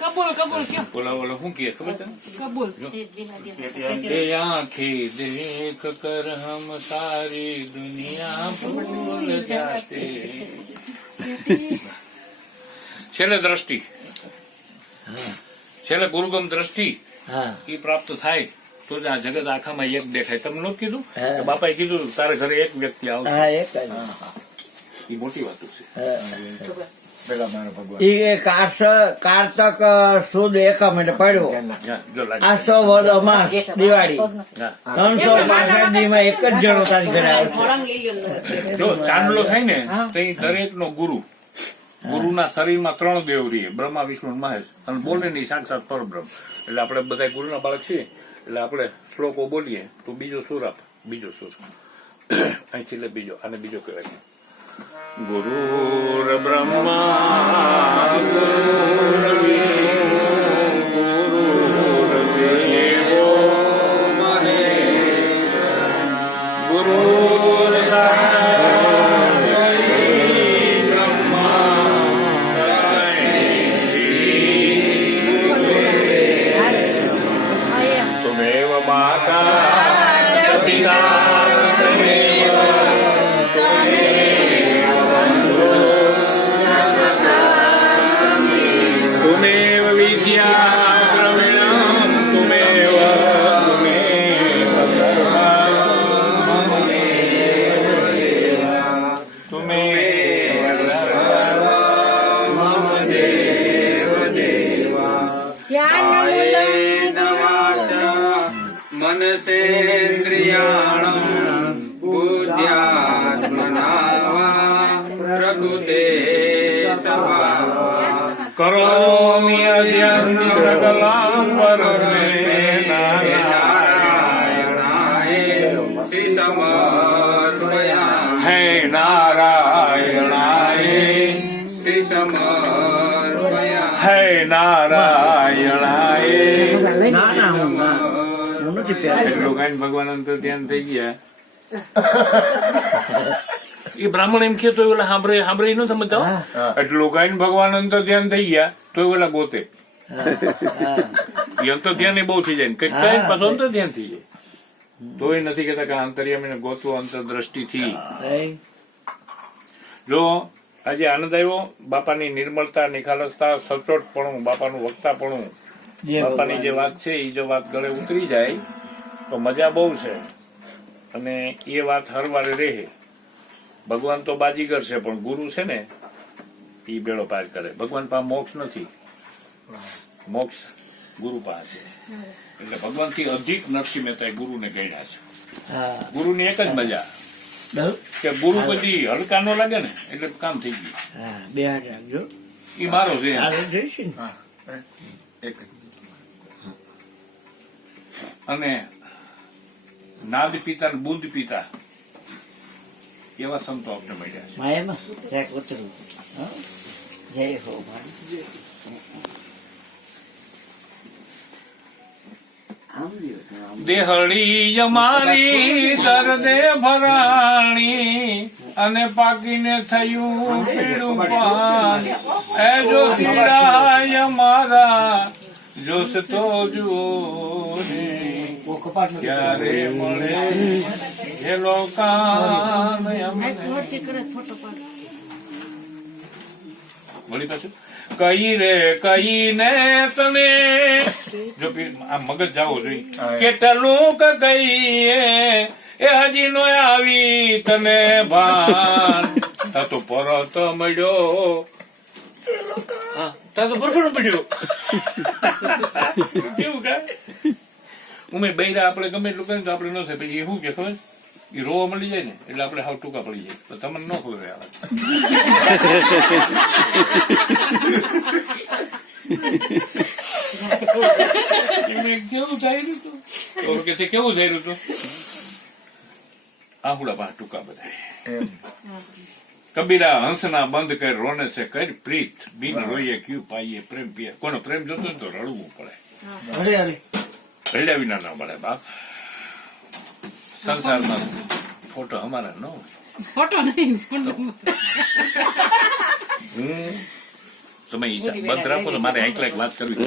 કબૂલ કબૂલ કયો બોલા બોલો શું કહે ખબર છે કબૂલ એ આંખી દેખ કર હમ સારી દુનિયા ભૂલ જાતે છેલ્લે દ્રષ્ટિ છેલ્લે ગુરુગમ દ્રષ્ટિ એ પ્રાપ્ત થાય તો જ આ જગત આખામાં એક દેખાય. તમને નહોતું કીધું કે બાપાએ કીધું તારે ઘરે એક વ્યક્તિ આવશે, એ મોટી વાત છે. કારતક સુદ એકમ એટલે પડ્યો આસો વદ અમાસ દિવાળી 365 દીમાં એક જ જણો તારી ઘરે આવશે. જો ચાંદલો થાય ને તો દરેક નો ગુરુના શરીરમાં 3 દેવ રહીએ, બ્રહ્મા વિષ્ણુ મહેશ, અને બોલે નહીં સાક્ષાત પરબ્રહ્મ. એટલે આપણે બધા ગુરુના બાળક છીએ એટલે આપણે શ્લોકો બોલીએ તો બીજો સુર આપે, બીજો સુર અહીંથી લે બીજો, અને બીજો કહેવાય ગુરુર બ્રહ્મા ગુરુર વિષ્ણુ ગુરુર દેવો મહેશ્વર ગુરુર સાક્ષાત તુમેવ માતા ચ પિતા तुमेव विद्या द्रविणं तुमेव सर्वं मम देव तुमेव सर्वं मम देव मनसेन्द्रियाणां बुद्ध्यात्मना वा प्रकृते स्वभावः करोमि अद्यं सकलं परमे नारायणाय समर्पयामि हे नारायणाय समर्पयामि हे नारायणाय લોકાન ભગવાન અંતર ધ્યાન થઈ ગયા. એ બ્રાહ્મણ એમ કે તો ઓલા સાંભળે ન સમજતા એટલે લોકાન ભગવાન અંતર ધ્યાન થઈ ગયા તો ઓલા ગોતે એ અંતર ધ્યાન એ બહુ થઈ જાય કઈક કઈ પાછું અંતર ધ્યાન થઈ જાય તો એ નથી કેતા કે અંતર્યામીને ગોતવો અંતર દ્રષ્ટિથી. જો આજે આનંદ આવ્યો, બાપાની નિર્મળતા, નિખાલસતા, સચોટપણું, બાપાનું વક્તાપણું, બાપાની જે વાત છે એ જો વાત ગળે ઉતરી જાય તો મજા બહુ છે. અને એ વાત હરવારે રહે. ભગવાન તો બાજીગર છે પણ ગુરુ છે ને એ બેડો પાર કરે. ભગવાન પાસે મોક્ષ નથી, મોક્ષ ગુરુ પાસે. એટલે ભગવાન થી અધિક નરસિંહ મહેતા ગુરુને ગણ્યા છે. ગુરુની એક જ મજા કે ગુરુ બધી હલકા નો લાગે ને એટલે કામ થઈ ગયું. એ મારો છે. અને નાદ પિતા ને બુંદ પિતા એવા સંતો આપણે મળ્યા છે. દેહળી અમારી દર્દે ભરાણી અને પાકીને થયું પીળું પાન એ જો સીડાય અમારા જોશ તો જુઓ ને ક્યારે મળે એ લોકાન વળી પાછું કઈ રે કઈ ને તને જો આ મગજ જાવો જોઈએ કેટલું કહીએ એ હજી નો આવી તને ભાન તો પરત મળ્યો તો બરોબર મળ્યો કેવું કે ઉમે બૈરા આપણે ગમે એટલું કરીએ તો આપણે ન થાય. પછી એવું કે ખબર એ રોવા મળી જાય ને એટલે આપણે હાવ ટૂંકા પડી જાય તો તમને ન ખબર આવે. કેવું થઈ રહ્યું હતું કે કેવું થઈ રહ્યું હતું આહુડા પાસે ટૂંકા બધા. કબીરા હંસના બંધ કર રોને છે કર પ્રીત બિન રોઈએ ક્યુ પાઈએ પ્રેમ પીએ. કોનો પ્રેમ જોતો ને તો રડવું પડે, રડ્યા વિના ન મળે બાપ. સંસારમાં ફોટો અમારા ન હોય. ફોટો નહીં તમે હિસાબ બંધ રાખો તો મારે એકલા એક વાત કરવી